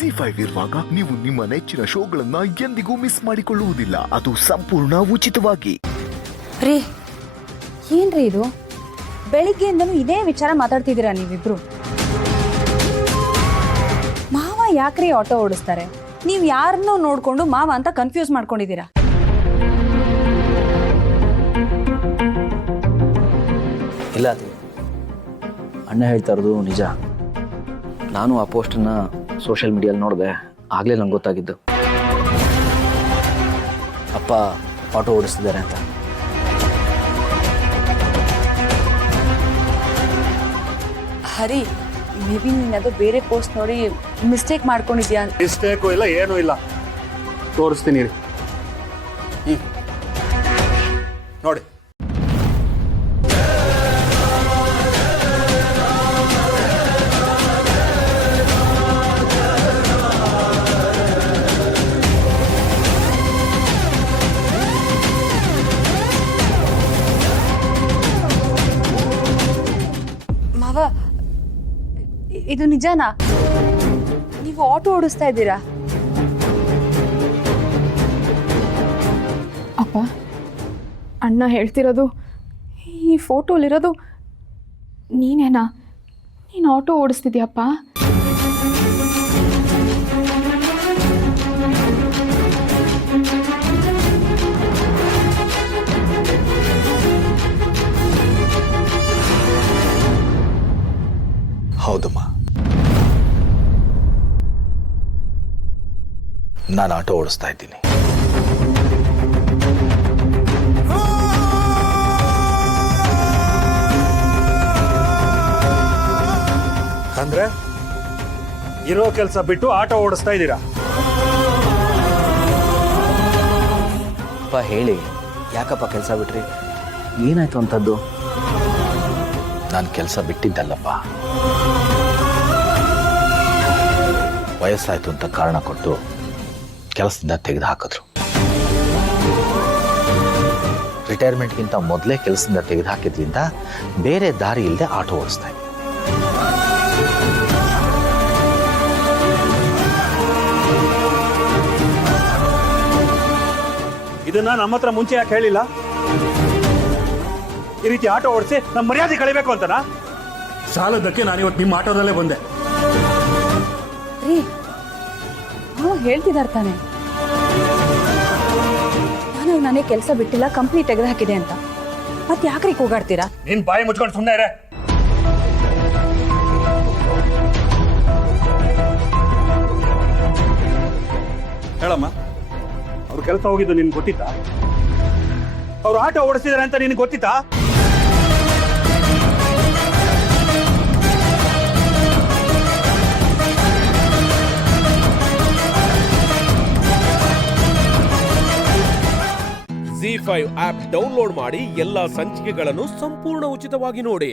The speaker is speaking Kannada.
ZEE5 ಇರುವಾಗ ನೀವು ನಿಮ್ಮ ನೆಚ್ಚಿನ ಶೋಗಳನ್ನ ಎಂದಿಗೂ ಮಿಸ್ ಮಾಡಿಕೊಳ್ಳುವುದಿಲ್ಲ. ಅದು ಸಂಪೂರ್ಣ ಉಚಿತವಾಗಿ. ರೀ ಏನ್ರಿ ಇದು, ಬೆಳಿಗ್ಗೆಯಿಂದನೂ ಇದೇ ವಿಚಾರ ಮಾತಾಡ್ತಿದ್ದೀರಾ ನೀವಿಬ್ರು. ಮಾವ ಯಾಕ್ರಿ ಆಟೋ ಓಡಿಸ್ತಾರೆ? ನೀವು ಯಾರನ್ನೋ ನೋಡ್ಕೊಂಡು ಮಾವ ಅಂತ ಕನ್ಫ್ಯೂಸ್ ಮಾಡ್ಕೊಂಡಿದ್ದೀರಾ. ಇಲ್ಲ ಅದು ಅಣ್ಣ ಹೇಳ್ತಾ ಇರೋದು ನಿಜ. ನಾನು ಆ ಪೋಸ್ಟನ್ನು ಸೋಷಿಯಲ್ ಮೀಡಿಯಲ್ಲಿ ನೋಡಿದೆ, ಆಗಲೇ ನಂಗೆ ಗೊತ್ತಾಗಿದ್ದು ಅಪ್ಪ ಆಟೋ ಓಡಿಸ್ತಿದ್ದಾರೆ ಅಂತ. ಹರಿ, ಮೇ ಬಿ ನೀನು ಅದು ಬೇರೆ ಪೋಸ್ಟ್ ನೋಡಿ ಮಿಸ್ಟೇಕ್ ಮಾಡ್ಕೊಂಡಿದ್ಯಾ. ಮಿಸ್ಟೇಕು ಇಲ್ಲ, ಏನೂ ಇಲ್ಲ, ತೋರಿಸ್ತೀನಿ ನೋಡಿ. ಮಾವ, ಇದು ನಿಜನಾ? ನೀವು ಆಟೋ ಓಡಿಸ್ತಾ ಇದ್ದೀರಾ? ಅಪ್ಪ, ಅಣ್ಣ ಹೇಳ್ತಿರೋದು ಈ ಫೋಟೋಲಿರೋದು ನೀನೇನಾ? ನೀನು ಆಟೋ ಓಡಿಸ್ತಿದ್ಯಪ್ಪ? ಹೌದಮ್ಮ, ನಾನು ಆಟೋ ಓಡಿಸ್ತಾ ಇದ್ದೀನಿ. ಅಂದ್ರೆ ಇರೋ ಕೆಲಸ ಬಿಟ್ಟು ಆಟೋ ಓಡಿಸ್ತಾ ಇದ್ದೀರಾ? ಅಪ್ಪ ಹೇಳಿ, ಯಾಕಪ್ಪ ಕೆಲಸ ಬಿಟ್ರಿ? ಏನಾಯ್ತು ಅಂಥದ್ದು? ನಾನು ಕೆಲಸ ಬಿಟ್ಟಿದ್ದಲ್ಲಪ್ಪ, ವಯಸ್ಸಾಯ್ತು ಅಂತ ಕಾರಣ ಕೊಟ್ಟು ಕೆಲಸದಿಂದ ತೆಗೆದು ಹಾಕಿದ್ರು. ರಿಟೈರ್ಮೆಂಟ್ಗಿಂತ ಮೊದಲೇ ಕೆಲಸದಿಂದ ತೆಗೆದು ಹಾಕಿದ್ರಿಂದ ಬೇರೆ ದಾರಿ ಇಲ್ಲದೆ ಆಟೋ ಓಡಿಸ್ತಾ ಇದ್ದೆ. ಇದನ್ನ ನಮ್ಮ ಹತ್ರ ಮುಂಚೆ ಯಾಕೆ ಹೇಳಿಲ್ಲ? ಈ ರೀತಿ ಆಟೋ ಓಡಿಸಿ ನಮ್ಮ ಮರ್ಯಾದೆ ಕಳಿಬೇಕು ಅಂತನಾ? ಸಾಲದಕ್ಕೆ ನಾನು ಇವತ್ತು ನಿಮ್ಮ ಆಟೋದಲ್ಲೇ ಬಂದೆ. ರೀ, ಮಾವ ಹೇಳ್ತಿದ್ದಾರೆ ತಾನೆ, ನಾನೇ ಕೆಲಸ ಬಿಟ್ಟಿಲ್ಲ, ಕಂಪ್ನಿ ತೆಗೆದು ಹಾಕಿದೆ ಅಂತ. ಮತ್ತೆ ಯಾಕ್ರಿ ಕೂಗಾಡ್ತೀರಾ? ನೀನ್ ಬಾಯಿ ಮುಚ್ಕೊಂಡು ಸುಮ್ಮನೆ ಇರೆ. ಹೇಳಮ್ಮ, ಅವ್ರು ಕೆಲಸ ಹೋಗಿದ್ದು ನಿನ್ಗೆ ಗೊತ್ತಿತ್ತಾ? ಅವ್ರು ಆಟೋ ಓಡಿಸಿದಾರೆ ಅಂತ ನಿನ್ಗೆ ಗೊತ್ತಿತ್ತಾ? ZEE5 ಆಪ್ ಡೌನ್ಲೋಡ್ ಮಾಡಿ ಎಲ್ಲಾ ಸಂಚಿಕೆಗಳನ್ನು ಸಂಪೂರ್ಣ ಉಚಿತವಾಗಿ ನೋಡಿ.